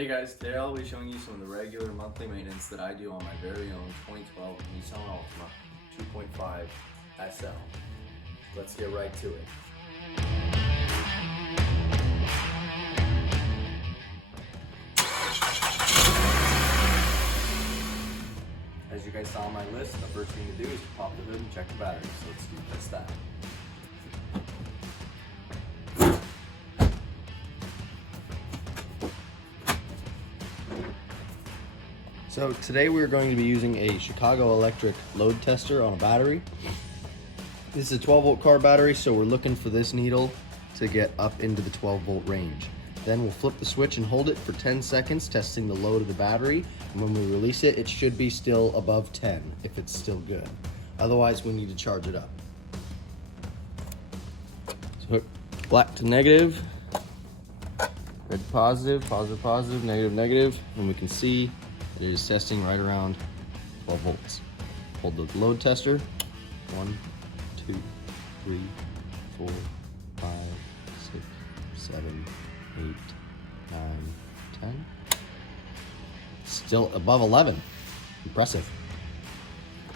Hey guys, today I'll be showing you some of the regular monthly maintenance that I do on my very own 2012 Nissan Altima 2.5 SL. Let's get right to it. As you guys saw on my list, the first thing to do is to pop the hood and check the battery, so let's do just that. So today we're going to be using a Chicago Electric load tester on a battery. This is a 12 volt car battery, so we're looking for this needle to get up into the 12 volt range. Then we'll flip the switch and hold it for 10 seconds, testing the load of the battery. And when we release it, it should be still above 10 if it's still good. Otherwise, we need to charge it up. So hook black to negative, red positive, positive, positive, negative, negative, and we can see it is testing right around 12 volts. Hold the load tester. 1, 2, 3, 4, 5, 6, 7, 8, 9, 10. Still above 11. Impressive.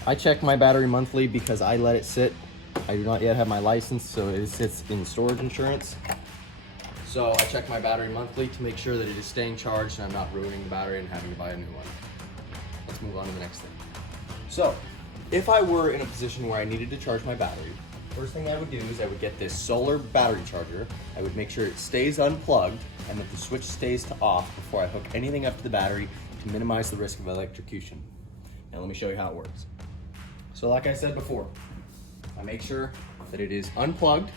I check my battery monthly because I let it sit. I do not yet have my license, so it sits in storage insurance. So I check my battery monthly to make sure that it is staying charged and I'm not ruining the battery and having to buy a new one. Let's move on to the next thing. So, if I were in a position where I needed to charge my battery, first thing I would do is I would get this solar battery charger. I would make sure it stays unplugged and that the switch stays to off before I hook anything up to the battery to minimize the risk of electrocution. Now let me show you how it works. So like I said before, I make sure that it is unplugged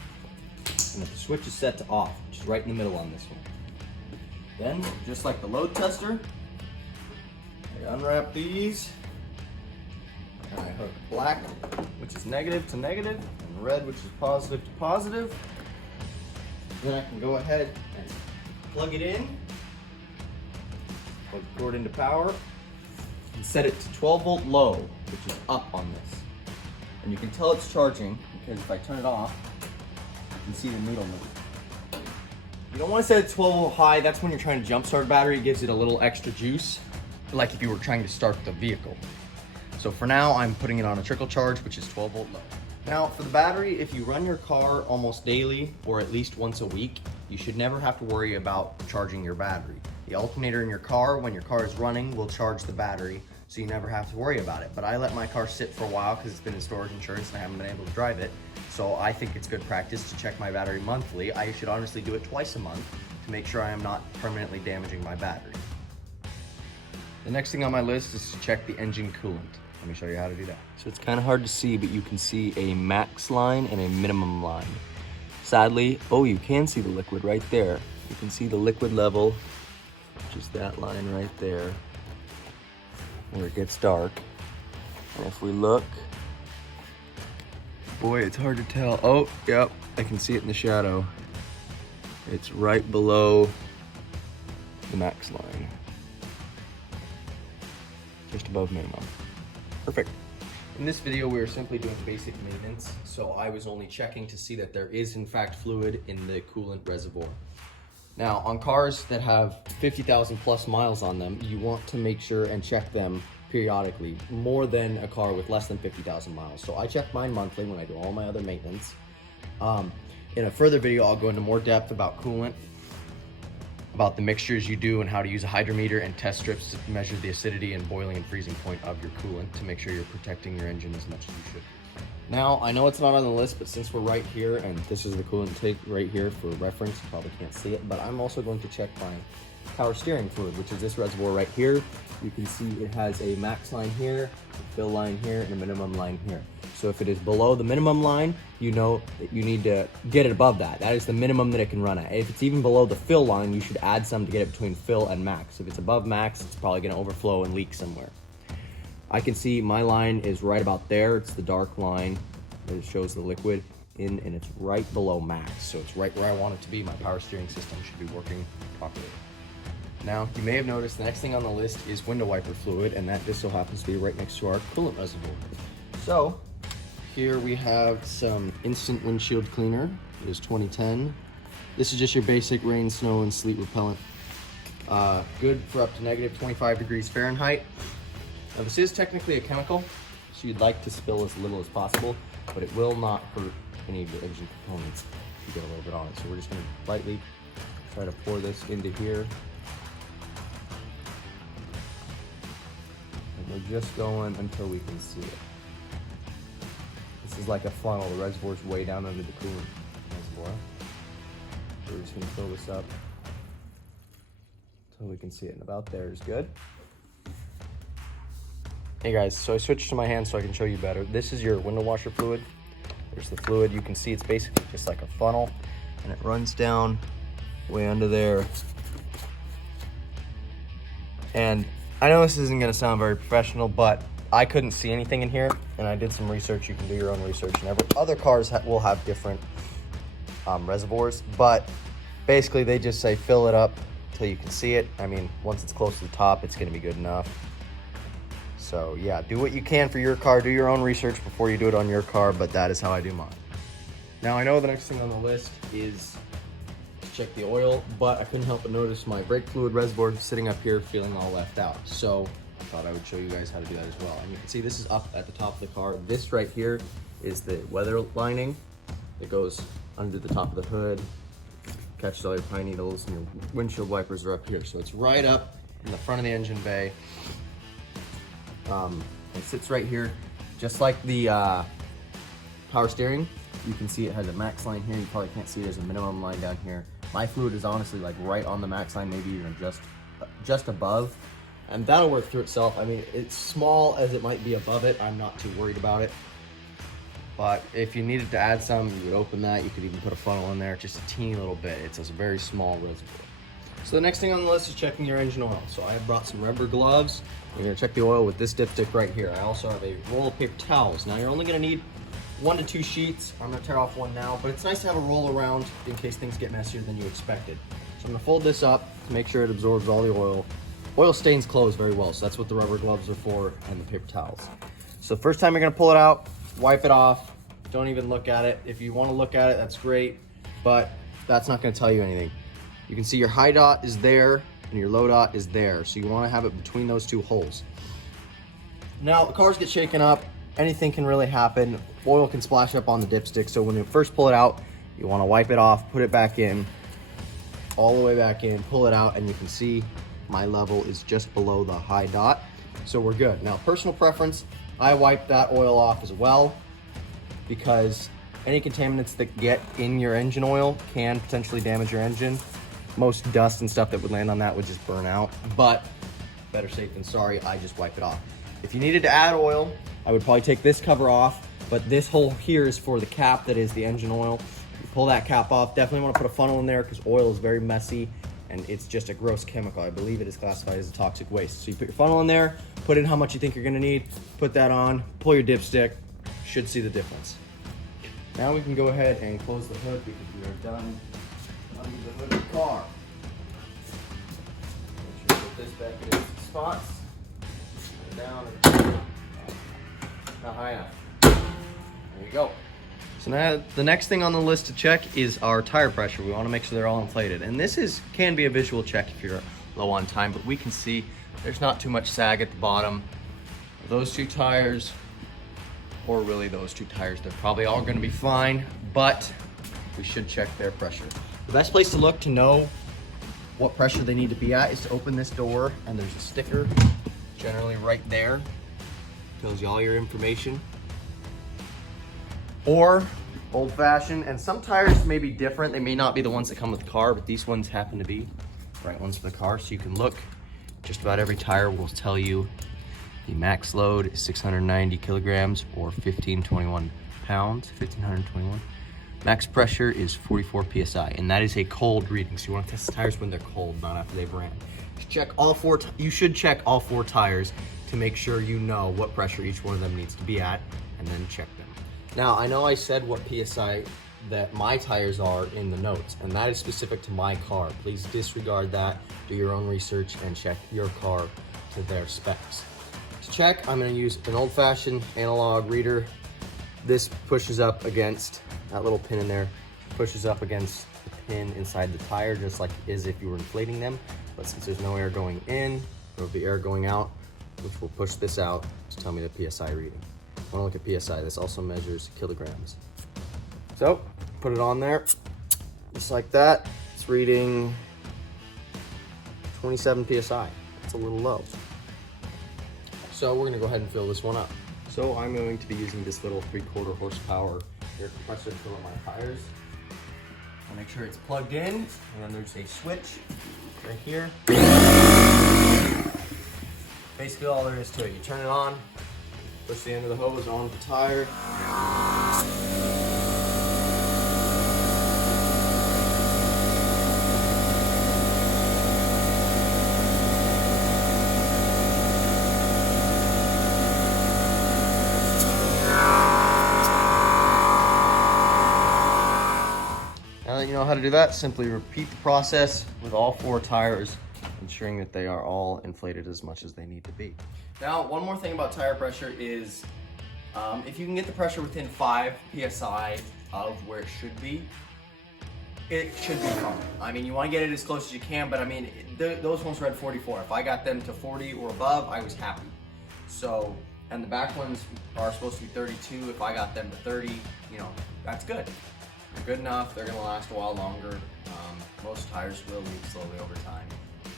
and that the switch is set to off, which is right in the middle on this one. Then, just like the load tester, I unwrap these, and I hook black, which is negative to negative, and red, which is positive to positive. Then I can go ahead and plug it in, plug the cord into power, and set it to 12 volt low, which is up on this. And you can tell it's charging because if I turn it off, you can see the needle move. You don't want to set it 12 volt high. That's when you're trying to jump start a battery. It gives it a little extra juice, like if you were trying to start the vehicle. So for now, I'm putting it on a trickle charge, which is 12 volt low. Now for the battery, if you run your car almost daily or at least once a week, you should never have to worry about charging your battery. The alternator in your car, when your car is running, will charge the battery, so you never have to worry about it. But I let my car sit for a while because it's been in storage insurance and I haven't been able to drive it. So I think it's good practice to check my battery monthly. I should honestly do it twice a month to make sure I am not permanently damaging my battery. The next thing on my list is to check the engine coolant. Let me show you how to do that. So it's kind of hard to see, but you can see a max line and a minimum line. Sadly, oh, you can see the liquid right there. You can see the liquid level, which is that line right there, where it gets dark. And if we look, boy, it's hard to tell. Oh, yep, I can see it in the shadow. It's right below the max line. Just above minimum. Perfect. In this video, we are simply doing basic maintenance, so I was only checking to see that there is in fact fluid in the coolant reservoir. Now, on cars that have 50,000 plus miles on them, you want to make sure and check them periodically, more than a car with less than 50,000 miles. So I check mine monthly when I do all my other maintenance. In a further video, I'll go into more depth about coolant, about the mixtures you do and how to use a hydrometer and test strips to measure the acidity and boiling and freezing point of your coolant to make sure you're protecting your engine as much as you should. Now, I know it's not on the list, but since we're right here, and this is the coolant tank right here for reference, you probably can't see it, but I'm also going to check my power steering fluid, which is this reservoir right here. You can see it has a max line here, a fill line here, and a minimum line here. So if it is below the minimum line, you know that you need to get it above that. That is the minimum that it can run at. If it's even below the fill line, you should add some to get it between fill and max. If it's above max, it's probably gonna overflow and leak somewhere. I can see my line is right about there. It's the dark line that shows the liquid in, and it's right below max. So it's right where I want it to be. My power steering system should be working properly. Now, you may have noticed the next thing on the list is window wiper fluid, and that just so happens to be right next to our coolant reservoir. So, here we have some instant windshield cleaner. It is 2010. This is just your basic rain, snow, and sleet repellent. Good for up to negative 25 degrees Fahrenheit. Now this is technically a chemical, so you'd like to spill as little as possible, but it will not hurt any of your engine components if you get a little bit on it. So we're just gonna lightly try to pour this into here. And we're just going until we can see it. This is like a funnel. The reservoir's way down under the coolant reservoir. So we're just gonna fill this up until we can see it. And about there is good. Hey guys, so I switched to my hand so I can show you better. This is your window washer fluid. There's the fluid. You can see it's basically just like a funnel, and it runs down way under there. And I know this isn't gonna sound very professional, but I couldn't see anything in here, and I did some research. You can do your own research, and other cars will have different reservoirs, but basically they just say fill it up until you can see it. I mean, once it's close to the top, it's gonna be good enough. So yeah, do what you can for your car. Do your own research before you do it on your car, but that is how I do mine. Now I know the next thing on the list is to check the oil, but I couldn't help but notice my brake fluid reservoir sitting up here feeling all left out. So I thought I would show you guys how to do that as well. And you can see this is up at the top of the car. This right here is the weather lining. It goes under the top of the hood, catches all your pine needles, and your windshield wipers are up here. So it's right up in the front of the engine bay. It sits right here, just like the power steering. You can see it has a max line here. You probably can't see it. There's a minimum line down here. My fluid is honestly like right on the max line, maybe even just above, and that'll work through itself. I mean, it's small as it might be above it. I'm not too worried about it. But if you needed to add some, you would open that. You could even put a funnel in there, just a teeny little bit. It's a very small reservoir. So the next thing on the list is checking your engine oil. So I have brought some rubber gloves. You're gonna check the oil with this dipstick right here. I also have a roll of paper towels. Now you're only gonna need 1 to 2 sheets. I'm gonna tear off one now, but it's nice to have a roll around in case things get messier than you expected. So I'm gonna fold this up to make sure it absorbs all the oil. Oil stains clothes very well, so that's what the rubber gloves are for, and the paper towels. So the first time you're gonna pull it out, wipe it off. Don't even look at it. If you wanna look at it, that's great, but that's not gonna tell you anything. You can see your high dot is there and your low dot is there. So you wanna have it between those 2 holes. Now, the cars get shaken up. Anything can really happen. Oil can splash up on the dipstick. So when you first pull it out, you wanna wipe it off, put it back in, all the way back in, pull it out, and you can see my level is just below the high dot. So we're good. Now, personal preference, I wipe that oil off as well, because any contaminants that get in your engine oil can potentially damage your engine. Most dust and stuff that would land on that would just burn out, but better safe than sorry, I just wipe it off. If you needed to add oil, I would probably take this cover off, but this hole here is for the cap that is the engine oil. You pull that cap off, definitely wanna put a funnel in there because oil is very messy and it's just a gross chemical. I believe it is classified as a toxic waste. So you put your funnel in there, put in how much you think you're gonna need, put that on, pull your dipstick, should see the difference. Now we can go ahead and close the hood because we are done under the hood of the car. Make sure to put this back in its spots. And down. Not high enough. There you go. So now the next thing on the list to check is our tire pressure. We want to make sure they're all inflated. And this can be a visual check if you're low on time, but we can see there's not too much sag at the bottom. Those 2 tires, or really those 2 tires, they're probably all gonna be fine, but we should check their pressure. The best place to look to know what pressure they need to be at is to open this door, and there's a sticker generally right there. Tells you all your information. Or old-fashioned, and some tires may be different. They may not be the ones that come with the car, but these ones happen to be the right ones for the car. So you can look, just about every tire will tell you the max load is 690 kilograms or 1521 pounds, 1521. Max pressure is 44 PSI, and that is a cold reading. So you want to test the tires when they're cold, not after they've ran. You should check all 4 tires to make sure you know what pressure each one of them needs to be at, and then check them. Now, I know I said what PSI that my tires are in the notes, and that is specific to my car. Please disregard that, do your own research, and check your car to their specs. To check, I'm gonna use an old-fashioned analog reader. This pushes up against, that little pin in there, pushes up against the pin inside the tire, just like as if you were inflating them. But since there's no air going in, there'll be air going out, which will push this out to tell me the PSI reading. When I look at PSI, this also measures kilograms. So, put it on there, just like that. It's reading 27 PSI. It's a little low. So we're gonna go ahead and fill this one up. So I'm going to be using this little 3/4 horsepower air compressor to fill up my tires. I'll make sure it's plugged in, and then there's a switch right here. Basically all there is to it, you turn it on, push the end of the hose on the tire. Now that you know how to do that, simply repeat the process with all 4 tires, ensuring that they are all inflated as much as they need to be. Now, one more thing about tire pressure is, if you can get the pressure within 5 PSI of where it should be fine. I mean, you want to get it as close as you can, but I mean, those ones read 44. If I got them to 40 or above, I was happy. So, and the back ones are supposed to be 32. If I got them to 30, you know, that's good. They're good enough, they're gonna last a while longer. Most tires will leak slowly over time,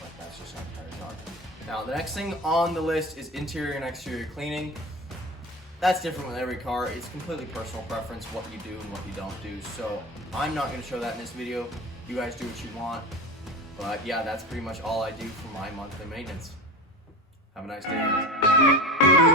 but that's just how tires are. Now, the next thing on the list is interior and exterior cleaning. That's different with every car. It's completely personal preference, what you do and what you don't do. So I'm not gonna show that in this video. You guys do what you want. But yeah, that's pretty much all I do for my monthly maintenance. Have a nice day, guys.